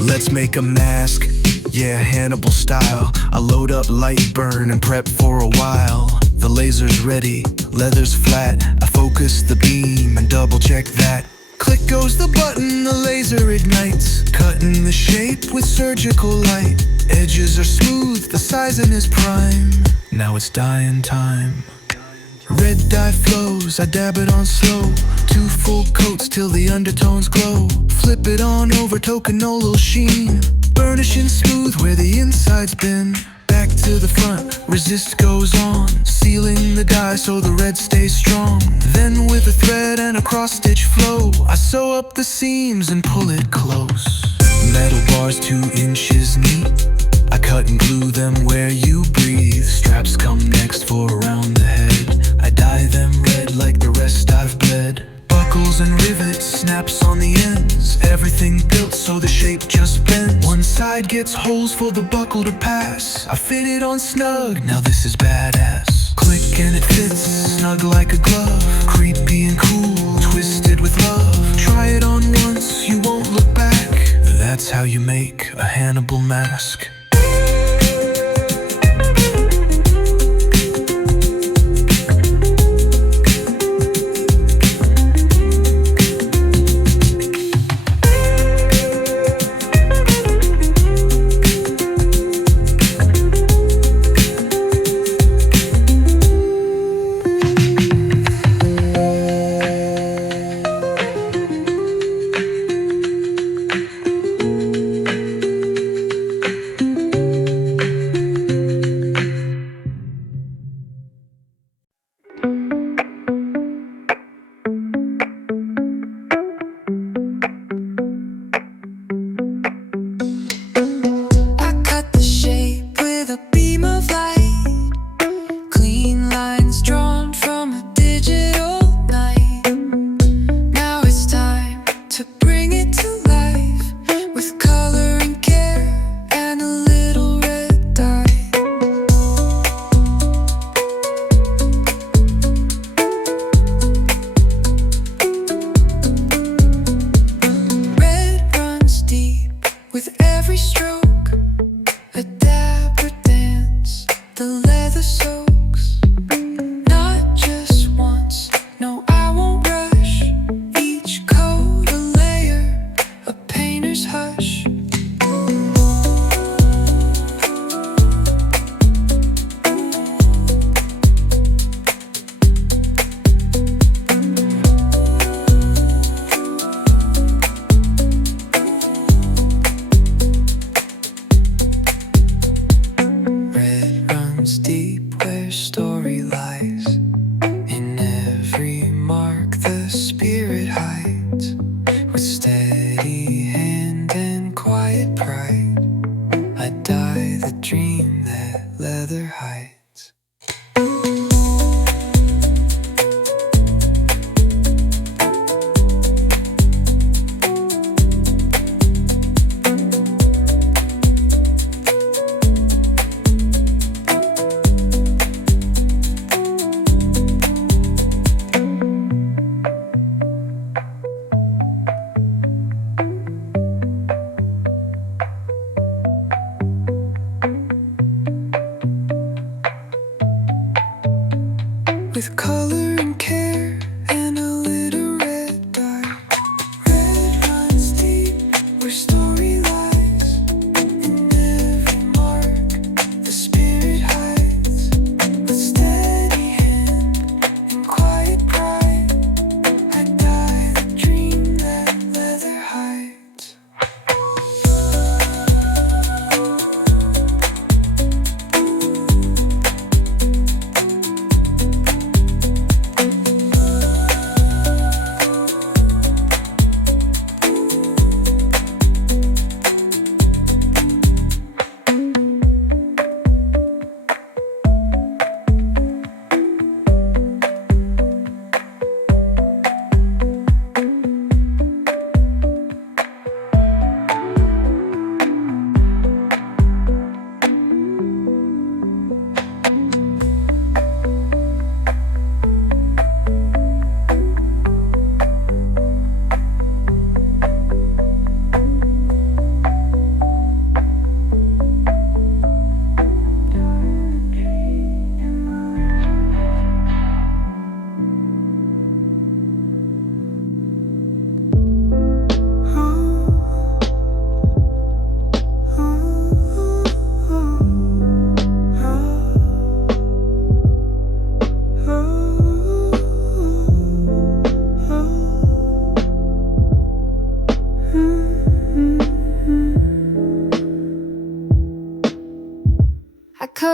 Let's make a mask, yeah, Hannibal style. I load up light burn and prep for a while. The laser's ready, leather's flat. I focus the beam and double check that. Click goes the button, the laser ignites, cutting the shape with surgical light. Edges are smooth, the sizing is prime. Now it's dyeing time. Red dye flows, I dab it on slow. 2 full coats till the undertones glow. Flip it on over, Tokonole sheen. Burnishing smooth where the inside's been. Back to the front, resist goes on. Sealing the dye so the red stays strong. Then with a thread and a cross-stitch flow, I sew up the seams and pull it close. Metal bars 2 inches neat. I cut and glue them where you breathe. Straps come next for around the head. I dye them red like the rest I've bled. Buckles and rivets, snaps on the ends. Everything built so the shape just bends. One side gets holes for the buckle to pass. I fit it on snug, now this is badass. Click and it fits, snug like a glove. Creepy and cool, twisted with love. Try it on once, you won't look back. That's how you make a Hannibal mask. With color and care and a little red dye. Red runs deep where story lies. In every mark the spirit hides. With steady hand and quiet pride, I dye the dream that leather hides.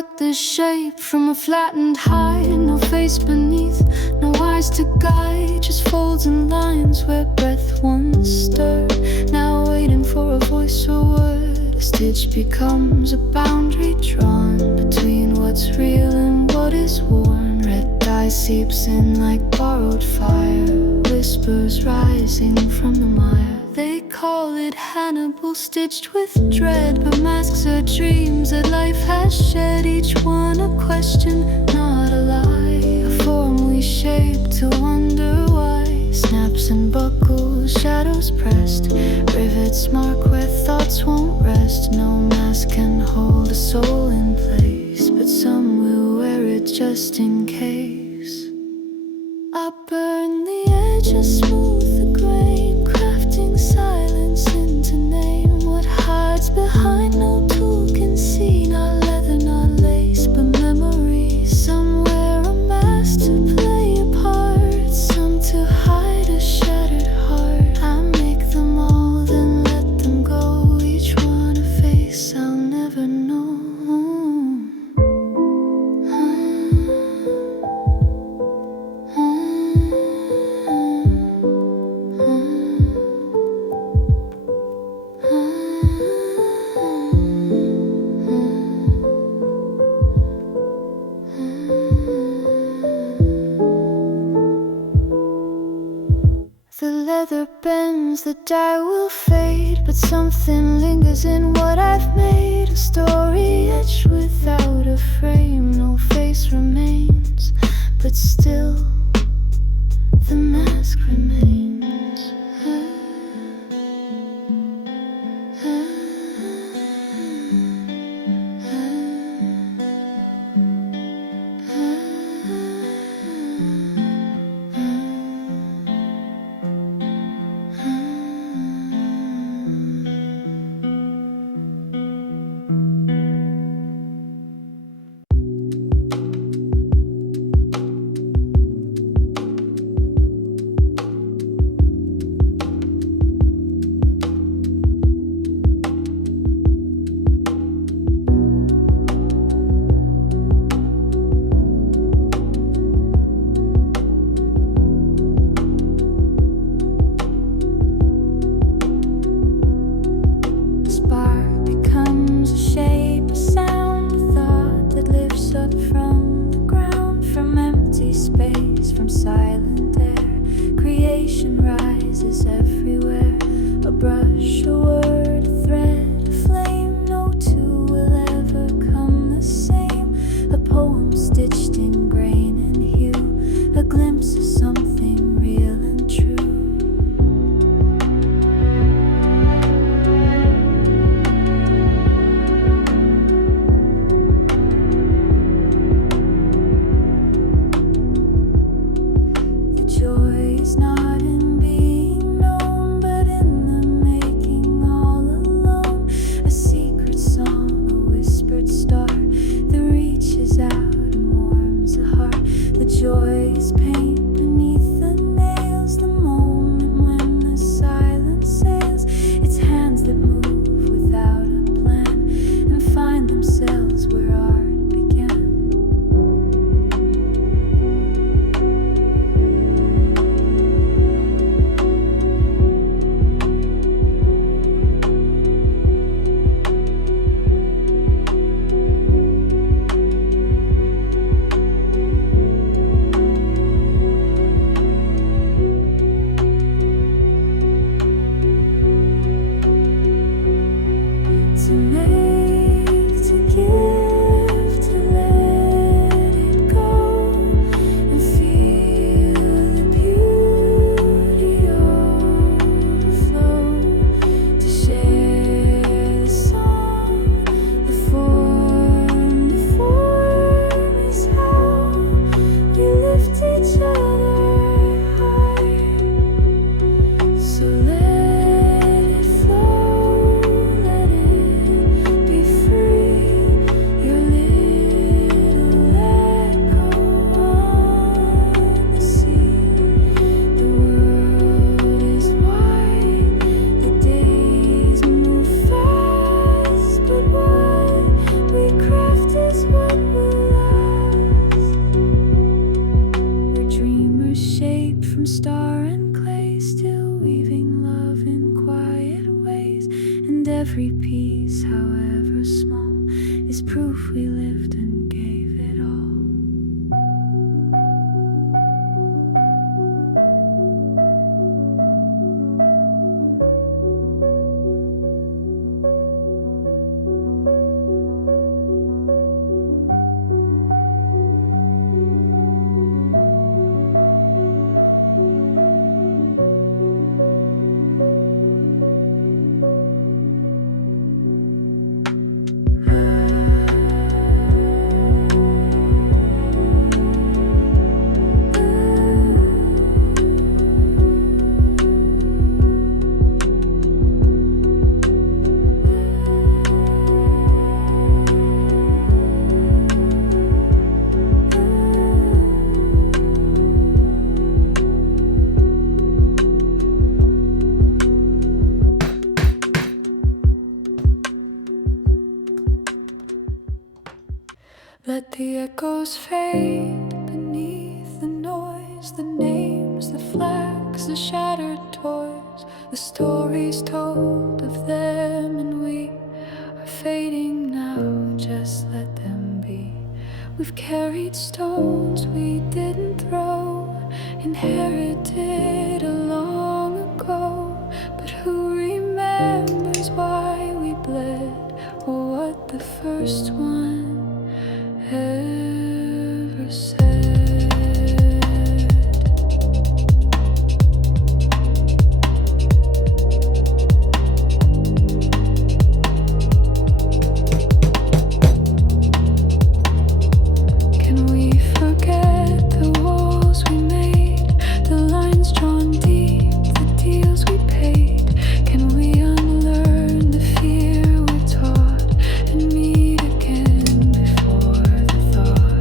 cut the shape from a flattened hide. No face beneath, no eyes to guide, just folds and lines where breath once stirred. Now waiting for a voice or word, a stitch becomes a boundary drawn between what's real and what is worn. Red dye seeps in like borrowed fire, whispers rising from the mire. They call it Hannibal, stitched with dread, but masks are dreams that life has shed. Each one a question, not a lie, a form we shape to wonder why. Snaps and buckles, shadows pressed, rivets mark where thoughts won't rest. No mask can hold a soul in place, but some will wear it just in case. I burn the edges, smooth the grain, crafting silence into name. What hides behind no tool can see, not leather, not lace, but memory. Somewhere a mask to play a part, some to hide a shattered heart. I make them all, then let them go, each one a face I'll never know. The leather bends, the dye will fade, but something lingers in what I've made. A story etched without a frame, no face remains, but still the mask remains. Joy is not in being known, but in the making all alone. piece, however small, is proof we lived and gave it all. Let the echoes fade beneath the noise, the names, the flags, the shattered toys, the stories told of them, and we are fading now, just let them be. We've carried stones we didn't throw, inherited long ago, but who remembers why we bled, or what the first one ever said? Can we forget the walls we made, the lines drawn deep, the deals we paid? Can we unlearn the fear we're taught and meet again before the thought?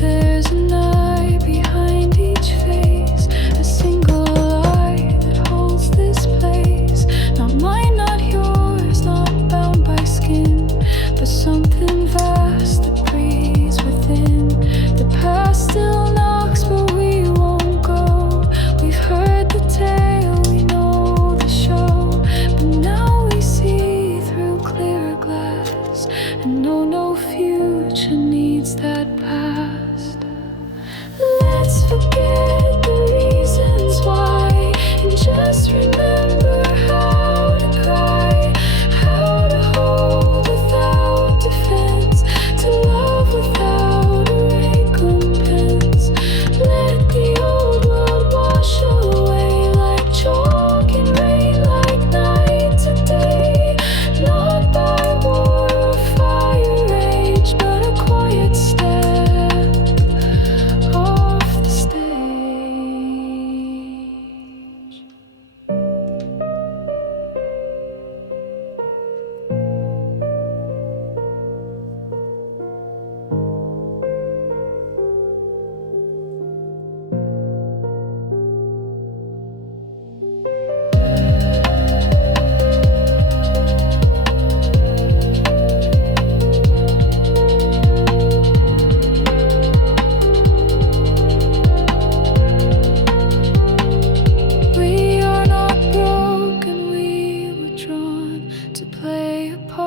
There's an eye behind each face, a single eye that holds this place. Not mine, not yours, not bound by skin, but something vast that breathes within. The past still knocks, but we won't go. We've heard the tale, we know the show, but now we see through clearer glass, and know no future needs that past. Let's forget the reasons why, and just remember how to cry, how to hold without defense, to love without a recompense. Let the old world wash away like chalk and rain, like night to day, not by war or fire rage, but a quiet step off the stage. We are not broken, we were drawn to play a part.